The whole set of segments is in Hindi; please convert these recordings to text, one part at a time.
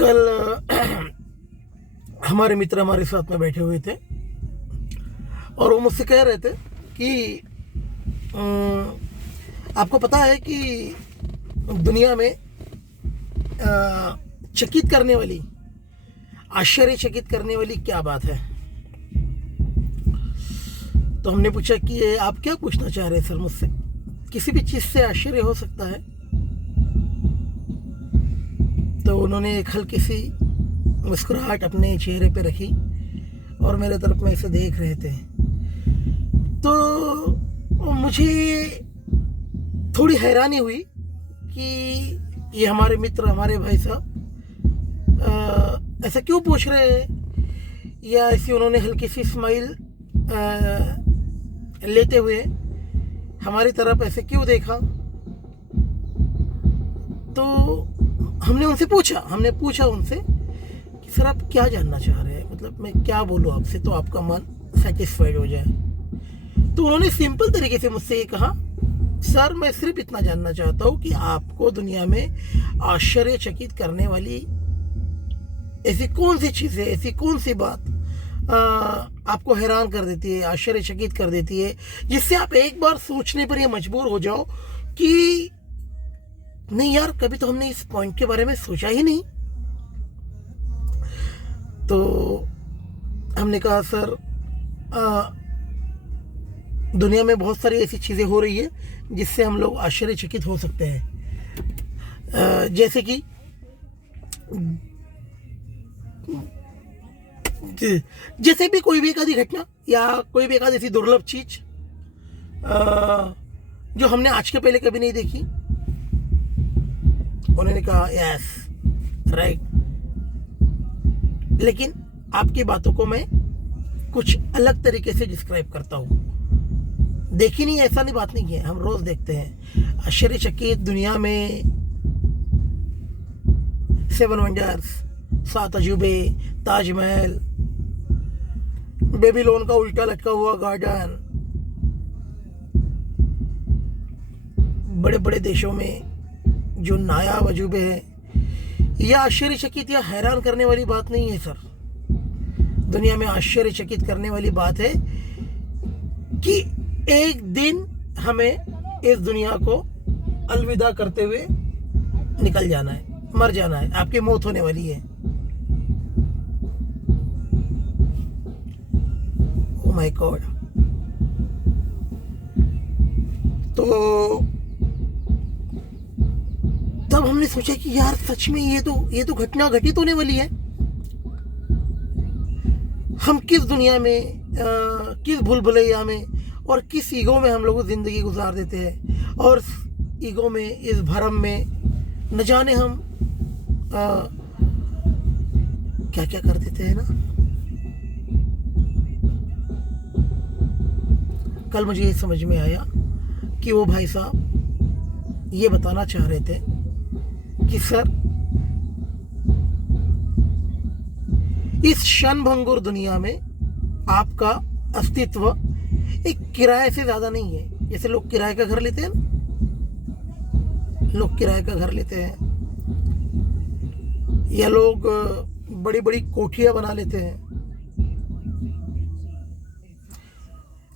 कल हमारे मित्र हमारे साथ में बैठे हुए थे और वो मुझसे कह रहे थे कि आपको पता है कि दुनिया में चकित करने वाली, आश्चर्यचकित करने वाली क्या बात है। तो हमने पूछा कि ये आप क्या पूछना चाह रहे हैं सर मुझसे, किसी भी चीज़ से आश्चर्य हो सकता है। तो उन्होंने एक हल्की सी मुस्कुराहट अपने चेहरे पे रखी और मेरे तरफ में ऐसे देख रहे थे। तो मुझे थोड़ी हैरानी हुई कि ये हमारे मित्र, हमारे भाई साहब ऐसा क्यों पूछ रहे हैं, या ऐसी उन्होंने हल्की सी स्माइल लेते हुए हमारी तरफ ऐसे क्यों देखा। तो हमने पूछा उनसे कि सर आप क्या जानना चाह रहे हैं, मतलब मैं क्या बोलूँ आपसे तो आपका मन सेटिस्फाइड हो जाए। तो उन्होंने सिंपल तरीके से मुझसे ये कहा, सर मैं सिर्फ इतना जानना चाहता हूँ कि आपको दुनिया में आश्चर्यचकित करने वाली ऐसी कौन सी चीज़ है, ऐसी कौन सी बात आपको हैरान कर देती है, आश्चर्यचकित कर देती है, जिससे आप एक बार सोचने पर ये मजबूर हो जाओ कि नहीं यार, कभी तो हमने इस पॉइंट के बारे में सोचा ही नहीं। तो हमने कहा सर दुनिया में बहुत सारी ऐसी चीज़ें हो रही है जिससे हम लोग आश्चर्यचकित हो सकते हैं। जैसे कि भी कोई भी एक आधी घटना या कोई भी एक आधी ऐसी दुर्लभ चीज जो हमने आज के पहले कभी नहीं देखी। उन्होंने कहा यस राइट, लेकिन आपकी बातों को मैं कुछ अलग तरीके से डिस्क्राइब करता हूँ। देखी नहीं, ऐसा नहीं, बात नहीं है, हम रोज देखते हैं आश्चर्यचकित दुनिया में 7 वंडर्स, 7 अजूबे, ताजमहल, बेबीलोन का उल्टा लटका हुआ गार्डन, बड़े बड़े देशों में जो नायाब अजूबे हैं। यह आश्चर्यचकित या हैरान करने वाली बात नहीं है सर। दुनिया में आश्चर्यचकित करने वाली बात है कि एक दिन हमें इस दुनिया को अलविदा करते हुए निकल जाना है, मर जाना है, आपकी मौत होने वाली है। Oh my God. तो तब हमने सोचा कि यार सच में ये तो घटना घटित होने वाली है। हम किस दुनिया में, किस भूलभुलैया में और किस ईगो में हम लोग जिंदगी गुजार देते हैं, और ईगो में, इस भरम में न जाने हम क्या क्या कर देते हैं ना। कल मुझे ये समझ में आया कि वो भाई साहब ये बताना चाह रहे थे कि सर इस क्षणभंगुर दुनिया में आपका अस्तित्व एक किराए से ज्यादा नहीं है। जैसे लोग किराए का घर लेते हैं ना, लोग किराए का घर लेते हैं या लोग बड़ी बड़ी कोठियां बना लेते हैं,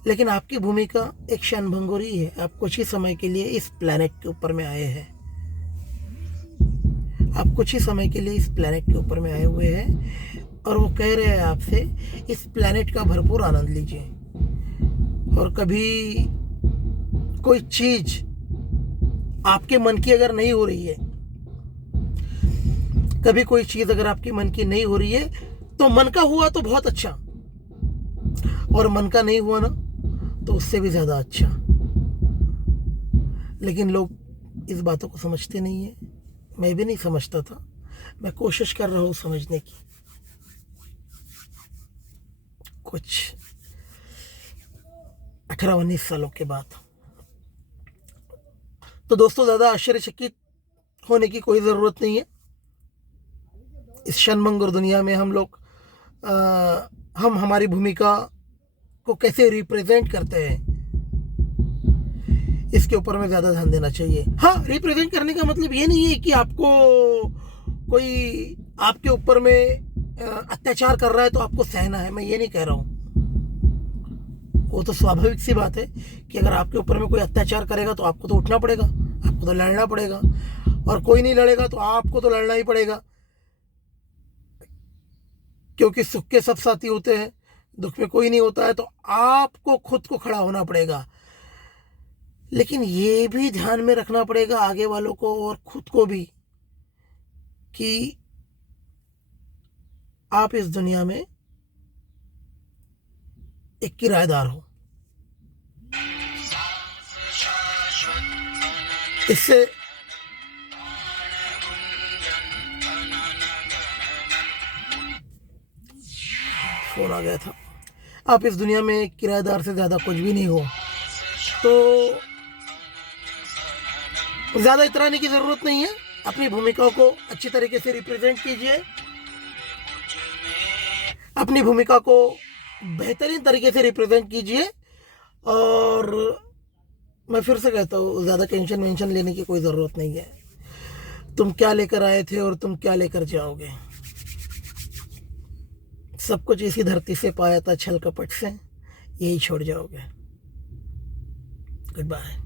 लेकिन आपकी भूमिका एक क्षणभंगुर ही है। आप कुछ ही समय के लिए इस प्लेनेट के ऊपर में आए हैं, आप कुछ ही समय के लिए इस प्लेनेट के ऊपर में आए हुए हैं, और वो कह रहे हैं आपसे इस प्लेनेट का भरपूर आनंद लीजिए। और कभी कोई चीज आपके मन की अगर नहीं हो रही है, कभी कोई चीज अगर आपके मन की नहीं हो रही है, तो मन का हुआ तो बहुत अच्छा, और मन का नहीं हुआ ना तो उससे भी ज्यादा अच्छा। लेकिन लोग इस बातों को समझते नहीं है। मैं भी नहीं समझता था, मैं कोशिश कर रहा हूं समझने की। कुछ 18-19 सालों के बाद। तो दोस्तों, ज्यादा आश्चर्यचकित होने की कोई जरूरत नहीं है। इस क्षणभंगुर दुनिया में हम लोग हम हमारी भूमिका को कैसे रिप्रेजेंट करते हैं, इसके ऊपर में ज़्यादा ध्यान देना चाहिए। हाँ, रिप्रेजेंट करने का मतलब ये नहीं है कि आपको कोई आपके ऊपर में अत्याचार कर रहा है तो आपको सहना है, मैं ये नहीं कह रहा हूँ। वो तो स्वाभाविक सी बात है कि अगर आपके ऊपर में कोई अत्याचार करेगा तो आपको तो उठना पड़ेगा, आपको तो लड़ना पड़ेगा, और कोई नहीं लड़ेगा तो आपको तो लड़ना ही पड़ेगा, क्योंकि सुख के सब साथी होते हैं, दुख में कोई नहीं होता है, तो आपको खुद को खड़ा होना पड़ेगा। लेकिन ये भी ध्यान में रखना पड़ेगा आगे वालों को और खुद को भी कि आप इस दुनिया में एक किराएदार हो। इससे फोन आ गया था। आप इस दुनिया में एक किराएदार से ज़्यादा कुछ भी नहीं हो, तो ज़्यादा इतराने की ज़रूरत नहीं है। अपनी भूमिका को अच्छी तरीके से रिप्रेजेंट कीजिए, अपनी भूमिका को बेहतरीन तरीके से रिप्रेजेंट कीजिए। और मैं फिर से कहता हूँ, ज़्यादा टेंशन वेंशन लेने की कोई ज़रूरत नहीं है। तुम क्या लेकर आए थे और तुम क्या लेकर जाओगे, सब कुछ इसी धरती से पाया था, छल कपट से, यही छोड़ जाओगे। Good bye.